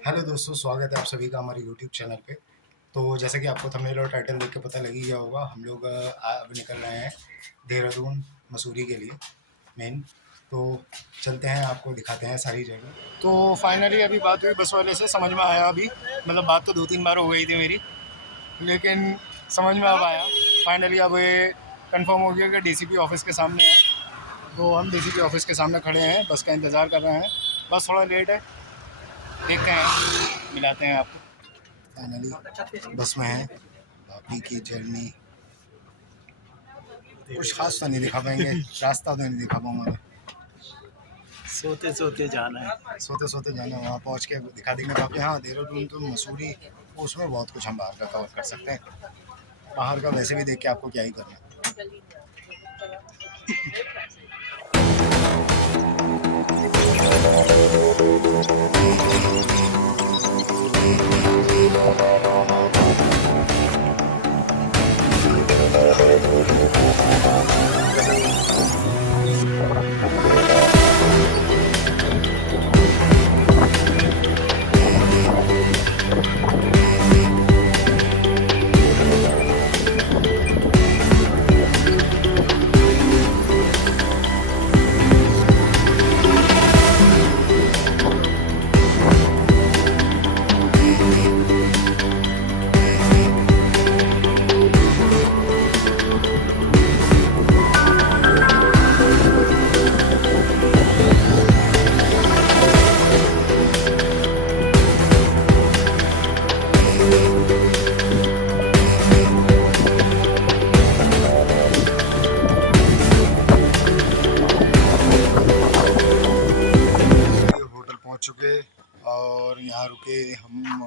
Hello दोस्तों, स्वागत है आप सभी का हमारे यूट्यूब चैनल पे। तो जैसा कि आपको थंबनेल और टाइटल देख के पता लग ही गया होगा, हम लोग अब निकल रहे हैं देहरादून मसूरी के लिए मेन। तो चलते हैं, आपको दिखाते हैं सारी जगह। तो फाइनली अभी बात हुई बस वाले से, समझ में आया अभी। मतलब बात तो 2-3 बार हो गई थी मेरी, लेकिन समझ में अब आया। फाइनली अब ये कंफर्म हो गया कि डीसीपी ऑफिस के सामने है। तो हम डीसीपी ऑफिस के सामने खड़े हैं, बस का इंतज़ार कर रहे हैं। बस थोड़ा लेट है, देखते हैं, मिलाते हैं आपको। फाइनली बस में है। अभी की जर्नी कुछ खास तो नहीं दिखा पाएंगे, रास्ता तो नहीं दिखा पाऊंगा मैं। सोते सोते जाना है। सोते सोते जाना, वहाँ पहुँच के दिखा देंगे। बाकी हाँ, देहरादून तो मसूरी, उसमें बहुत कुछ हम बाहर का कवर कर सकते हैं। बाहर का वैसे भी देख के आपको क्या ही करना है। होटल पहुंच चुके और यहाँ रुके हम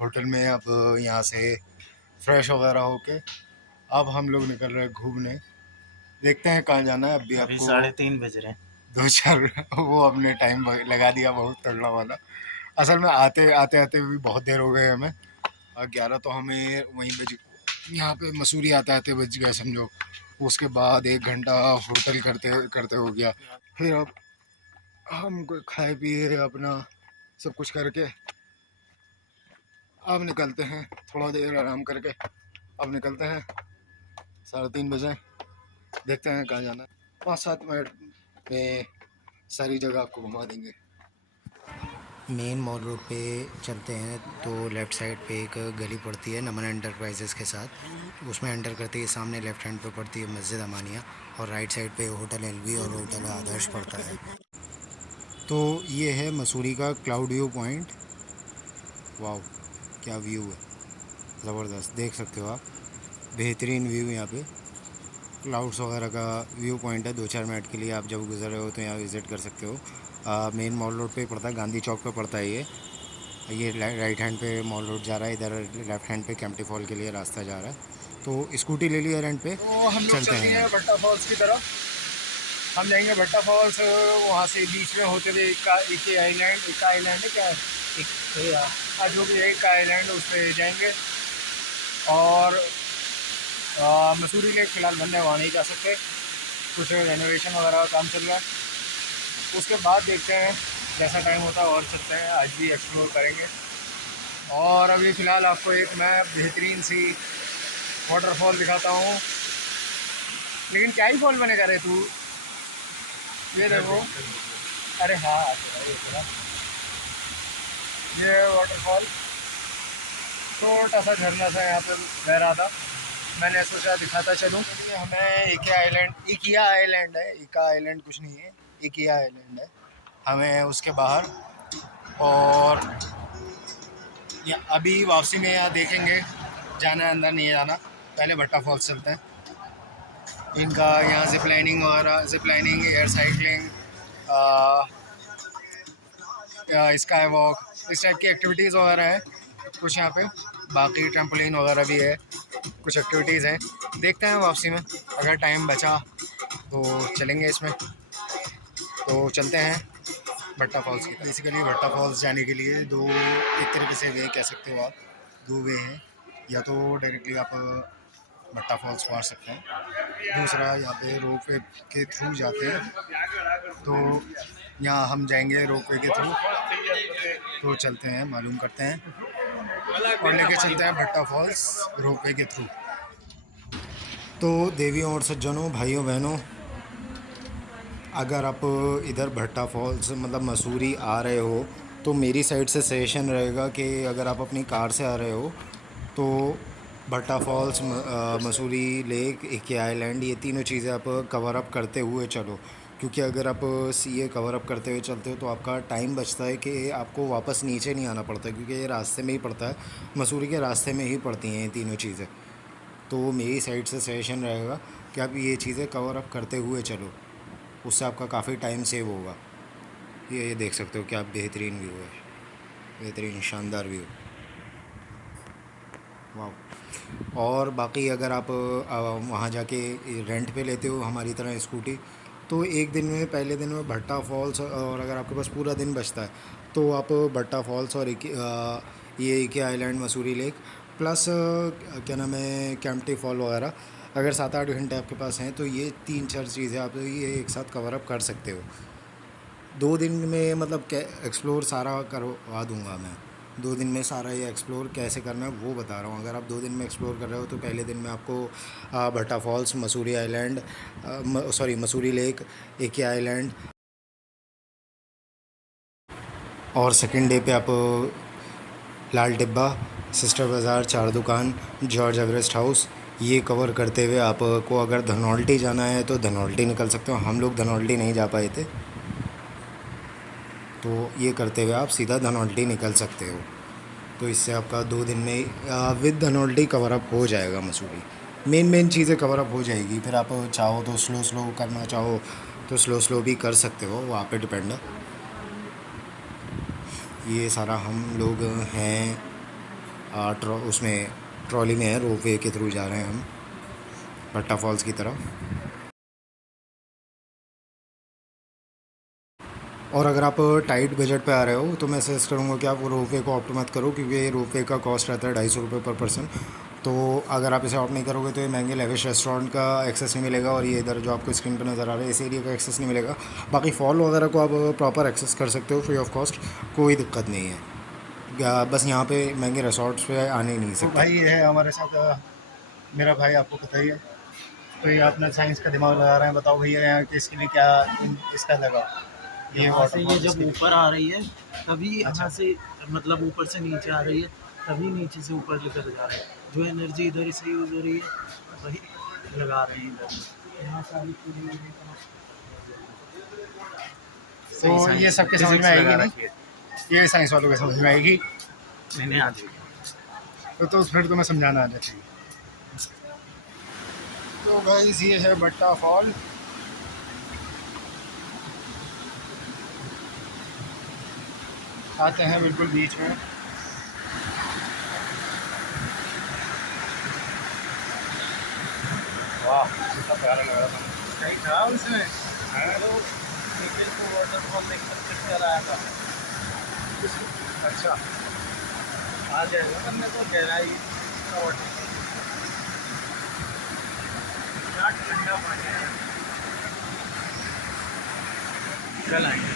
होटल में। अब यहाँ से फ्रेश वगैरह होके अब हम लोग निकल रहे हैं घूमने। देखते हैं कहाँ जाना है। अभी अभी आपको 3:30 बज रहे हैं। 2-4 वो हमने टाइम लगा दिया बहुत तगड़ा वाला। असल में आते आते आते भी बहुत देर हो गए हमें। 11 तो हमें वहीं बज, यहाँ पे मसूरी आते आते बज गया समझो। उसके बाद 1 घंटा होटल करते करते हो गया। फिर अब हम खाए पिए अपना सब कुछ करके अब निकलते हैं। थोड़ा देर आराम करके अब निकलते हैं। 3:30 बजे। देखते हैं कहाँ जाना है। 5-7 मिनट में सारी जगह आपको घुमा देंगे। मेन मॉल रोड पे चलते हैं तो लेफ़्ट साइड पे एक गली पड़ती है नमन एंटरप्राइजेज़ के साथ। उसमें एंटर करते ही सामने लेफ़्ट हैंड पे पड़ती है मस्जिद अमानिया, और राइट साइड पे होटल एलवी और होटल आदर्श पड़ता है। तो ये है मसूरी का क्लाउड व्यू पॉइंट। वाह, क्या व्यू है, ज़बरदस्त। देख सकते हो आप, बेहतरीन व्यू यहाँ पे। क्लाउड्स वगैरह का व्यू पॉइंट है। 2-4 मिनट के लिए आप जब गुजर रहे हो तो यहाँ विज़िट कर सकते हो। मेन मॉल रोड पे पड़ता है, गांधी चौक पे पड़ता है ये राइट हैंड पे मॉल रोड जा रहा है, इधर लेफ्ट हैंड पे कैंपटी फॉल के लिए रास्ता जा रहा है। तो स्कूटी ले लिया रेंट पे, तो हम लोग चलते हैं भट्टा फॉल्स की तरफ। हम जाएंगे भट्टा फॉल्स, वहाँ से बीच में होते हुए एक आइलैंड है क्या, एक जो भी एक आइलैंड उस पर जाएंगे। और मसूरी लेक फ़िलहाल बंद है, वहाँ नहीं जा सकते, कुछ रेनोवेशन वगैरह का काम चल रहा है। उसके बाद देखते हैं जैसा टाइम होता है और चलते हैं, आज भी एक्सप्लोर करेंगे। और अभी फ़िलहाल आपको एक मैं बेहतरीन सी वाटरफॉल दिखाता हूँ। लेकिन क्या ही फॉल बनेगा रे तू, ये देखो। अरे हाँ, ये वाटरफॉल छोटा सा झरना सा यहाँ पे बह रहा था, मैंने सोचा दिखाता चलूँ। हमें इकिया आइलैंड है, इका आइलैंड कुछ नहीं है, इकिया आइलैंड है हमें उसके बाहर। और या अभी वापसी में यहाँ देखेंगे, जाना है अंदर नहीं जाना, पहले भट्टा फॉल्स चलते हैं। इनका यहाँ जिप लाइनिंग वगैरह, zip lining, air cycling, sky walk, इस टाइप की एक्टिविटीज़ वगैरह हैं कुछ यहाँ पे। बाकी ट्रैम्पोलिन वगैरह भी है, कुछ एक्टिविटीज़ हैं। देखते हैं वापसी में, अगर टाइम बचा तो चलेंगे इसमें। तो चलते हैं भट्टा फॉल्स की। बेसिकली भट्टा फॉल्स जाने के लिए दो, एक तरीके से वे कह सकते हो आप, 2 वे हैं। या तो डायरेक्टली आप भट्टा फॉल्स पहुँच सकते हैं। दूसरा यहाँ पे रोप वे के थ्रू जाते हैं, तो यहाँ हम जाएंगे रोप वे के थ्रू। तो चलते हैं, मालूम करते हैं और लेके चलते हैं भट्टा फॉल्स रोप वे के थ्रू। तो देवियों और सज्जनों, भाइयों बहनों, अगर आप इधर भट्टा फॉल्स मतलब मसूरी आ रहे हो तो मेरी साइड से सजेशन रहेगा कि अगर आप अपनी कार से आ रहे हो तो भट्टा फॉल्स, मसूरी लेक, एके आइलैंड, ये तीनों चीज़ें आप कवर अप करते हुए चलो। क्योंकि अगर आप ये कवर अप करते हुए चलते हो तो आपका टाइम बचता है कि आपको वापस नीचे नहीं आना पड़ता, क्योंकि ये रास्ते में ही पड़ता है, मसूरी के रास्ते में ही पड़ती हैं ये तीनों चीज़ें। तो मेरी साइड से सजेशन रहेगा कि आप ये चीज़ें कवर अप करते हुए चलो, उससे आपका काफ़ी टाइम सेव होगा। ये देख सकते हो क्या बेहतरीन व्यू है, बेहतरीन शानदार व्यू, वाह। और बाकी अगर आप वहाँ जाके रेंट पे लेते हो हमारी तरह स्कूटी, तो एक दिन में, पहले दिन में भट्टा फॉल्स, और अगर आपके पास पूरा दिन बचता है तो आप भट्टा फॉल्स और ये एके आइलैंड, मसूरी लेक, प्लस क्या नाम है, कैंपटी फॉल वगैरह, अगर 7-8 घंटे आपके पास हैं तो ये 3-4 चीज़ें आप ये एक साथ कवर अप कर सकते हो 2 दिन में। मतलब एक्सप्लोर सारा करवा दूंगा मैं 2 दिन में, सारा ये एक्सप्लोर कैसे करना है वो बता रहा हूँ। अगर आप 2 दिन में एक्सप्लोर कर रहे हो तो पहले दिन में आपको Bhatta falls, Mussoorie island, Mussoorie lake, एके आइलैंड, और सेकंड डे पे आप Lal Tibba, sister Bazaar, Char Dukan, George Everest house, ये कवर करते हुए आपको अगर धनौल्टी जाना है तो धनौल्टी निकल सकते हो। हम लोग धनौल्टी नहीं जा पाए थे, तो ये करते हुए आप सीधा धनौल्टी निकल सकते हो। तो इससे आपका 2 दिन में विद धनौल्टी कवर अप हो जाएगा मसूरी। मेन चीज़ें कवर अप हो जाएगी। फिर आप चाहो तो स्लो करना चाहो तो स्लो भी कर सकते हो, वो आप पे डिपेंड है। ये सारा हम लोग हैं उसमें ट्रॉली में है, रोपवे के थ्रू जा रहे हैं हम भट्टा फॉल्स की तरफ। और अगर आप टाइट बजट पे आ रहे हो तो मैं सजेस्ट करूँगा कि आप रोपवे को ऑप्ट मत करो, क्योंकि ये रोपवे का कॉस्ट रहता है 250 रुपये पर पर्सन। तो अगर आप इसे ऑप्ट नहीं करोगे तो ये महंगे लेविश रेस्टोरेंट का एक्सेस नहीं मिलेगा, और ये इधर जो आपको स्क्रीन पर नज़र आ रहा है इस एरिया का एक्सेस नहीं मिलेगा। बाकी फॉल वगैरह को आप प्रॉपर एक्सेस कर सकते हो फ्री ऑफ कॉस्ट, कोई दिक्कत नहीं है। बस यहाँ पे महंगे रिसोर्ट्स पे आने नहीं सकते। भाई ये है हमारे साथ मेरा भाई, आपको पता ही है। तो ये अपना साइंस का दिमाग लगा रहे हैं। बताओ भैया यहाँ कि इसके लिए क्या इसका लगा, ये वाटरफॉल जब ऊपर आ रही है तभी यहाँ अच्छा। से, मतलब ऊपर से नीचे आ रही है तभी नीचे से ऊपर लेकर जा रहे हैं। जो एनर्जी इधर से यूज हो रही है वही लगा रहे हैं इधर। यहाँ सारी तो ये सबके समझ में आएगी नहीं, ये साइंस वालों के समझ में आएगी मैंने आ जाएगी। तो फिर तुम्हें समझाना आ जाएगी। तो गाइस ये है भट्टा फॉल। आते हैं बिल्कुल बीच में। वाह कितना प्यारा लग रहा था। कहीं था उसमें वाटरफॉल देखकर चक्कर आया था। अच्छा आ जाएगा, हमने तो गहराई वाटरफॉल क्या ठंडा पानी है। कल आएंगे।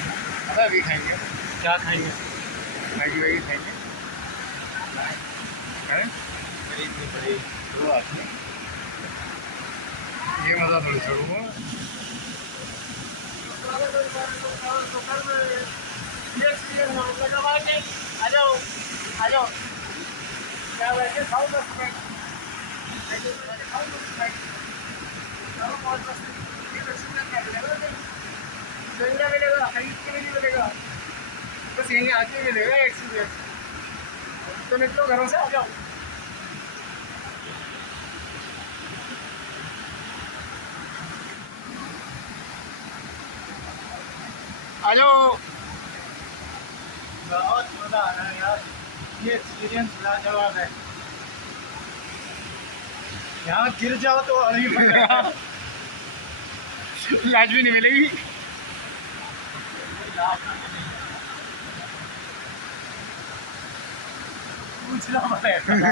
अरे अभी खाएंगे, क्या खाएंगे? मैगी वैगी खाएंगे। हैं? मेरी इतनी बड़ी वो बात नहीं, ये मज़ा थोड़ी छोड़ूंगा। आ जाओ आ जाओ। क्या वैसे खाओ 10 मिनट मिलेगा, खरीद के भी नहीं मिलेगा, बस यहीं आके मिलेगा एक्सपीरियंस। तो निकलो घरों से, आ जाओ। आ जाओ। बहुत मजा आ रहा है यार, ये एक्सपीरियंस लाजवाब है। यहाँ गिर जाओ तो अभी लाज भी नहीं मिलेगी। पूछना पड़ेगा।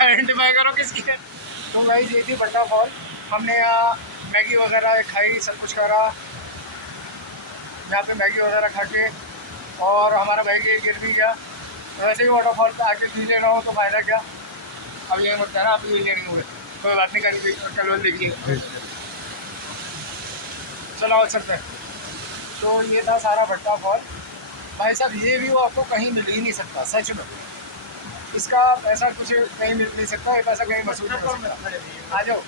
आइडेंटिफाई करो किसकी है। तो गाइस ये थी वाटरफॉल। हमने यहाँ मैगी वगैरह खाई, सब कुछ करा यहाँ पे मैगी वगैरह खा के, और हमारा बैग गिर भी गया। वैसे ही वाटरफॉल पे आके पी लेना हो तो फ़ायदा क्या, अब ये मत कहना आप पी लेने हुए, कोई बात नहीं, कल देख लीजिए। चलो और चलते हैं। तो ये था सारा वाटरफॉल। भाई साहब ये व्यू आपको कहीं मिल ही नहीं सकता, सच में। इसका पैसा कुछ कहीं मिल नहीं सकता, ये पैसा कहीं वसूल नहीं हो सकता। आ जाओ।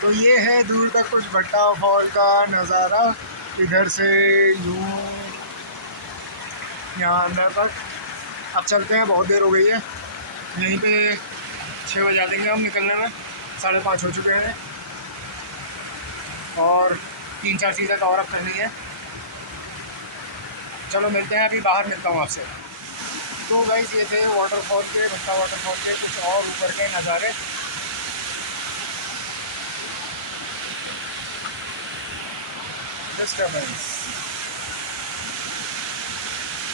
तो ये है दूर तक कुछ वाटरफॉल का नज़ारा, इधर से यूँ यहाँ अंदर तक। अब चलते हैं, बहुत देर हो गई है, यहीं पे 6 बजा देंगे हम निकलने में, 5:30 हो चुके हैं और 3-4 चीज़ें कवर अप करनी है। चलो मिलते हैं, अभी बाहर मिलता हूँ आपसे। तो गाइस ये थे वाटरफॉल के, भट्टा वाटरफॉल के कुछ और ऊपर के नज़ारे। डिस्टर्बेंस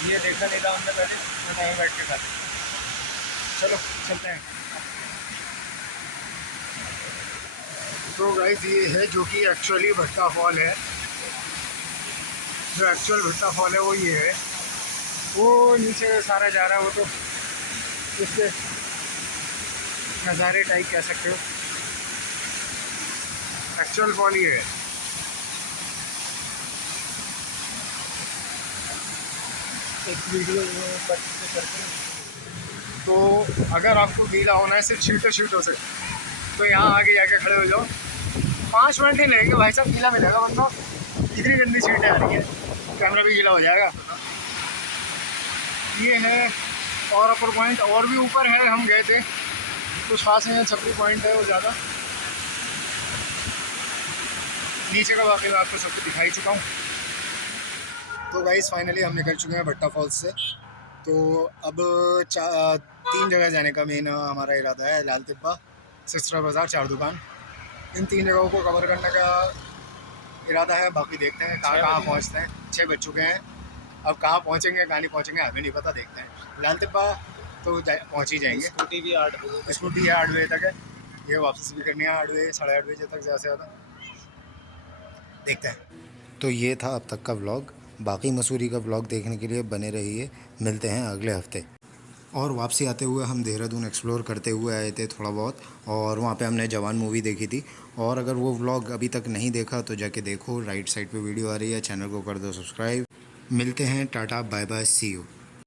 ये देखा नहीं था हमने पहले, मैं वहीं बैठ के था। चलो चलते हैं। तो गाइस ये है जो कि एक्चुअली भट्टा फॉल है, जो एक्चुअल भट्टा फॉल है वो ये है। वो नीचे सारा जा रहा है, वो तो इसके नज़ारे टाइप कह सकते हो, एक्चुअल फॉल ये है। एक वीडियो करके, तो अगर आपको गीला होना है सिर्फ छींटों से, तो यहाँ आगे जाके खड़े हो जाओ, 5 मिनट ही लगेंगे भाई साहब, गीला मिलेगा बंदा। इतनी गंदी सीटें आ रही है, कैमरा भी गीला हो जाएगा। ये है और अपर पॉइंट, और भी ऊपर है, हम गए थे कुछ खास नहीं है, 26 पॉइंट है वो ज़्यादा। नीचे का बाकी मैं आपको सब कुछ दिखाई चुका हूँ। तो गाइस फाइनली हम निकल चुके हैं भट्टा फॉल्स से। तो अब 3 जगह जाने का मेन हमारा इरादा है, लाल तिब्बा, सिस्टरा बाज़ार, चार दुकान। इन 3 जगहों को कवर करने का इरादा है, बाकी देखते हैं कहाँ पहुँचते हैं। 6 बज चुके हैं, अब कहाँ पहुँचेंगे कहाँ नहीं पहुँचेंगे हमें नहीं पता, देखते हैं। लाल तिब्बा तो पहुँच ही जाएंगे। स्कूटी भी 8 बजे, स्कूटी है 8 बजे तक है, ये वापस भी करनी है 8 बजे 8:30 बजे तक ज़्यादा से ज़्यादा, देखते हैं। तो ये था अब तक का व्लॉग, बाकी मसूरी का व्लॉग देखने के लिए बने रहिए, मिलते हैं अगले हफ्ते। और वापसी आते हुए हम देहरादून एक्सप्लोर करते हुए आए थे थोड़ा बहुत, और वहाँ पे हमने जवान मूवी देखी थी। और अगर वो व्लॉग अभी तक नहीं देखा तो जाके देखो, राइट साइड पे वीडियो आ रही है, चैनल को कर दो सब्सक्राइब। मिलते हैं, tata bye bye, see you.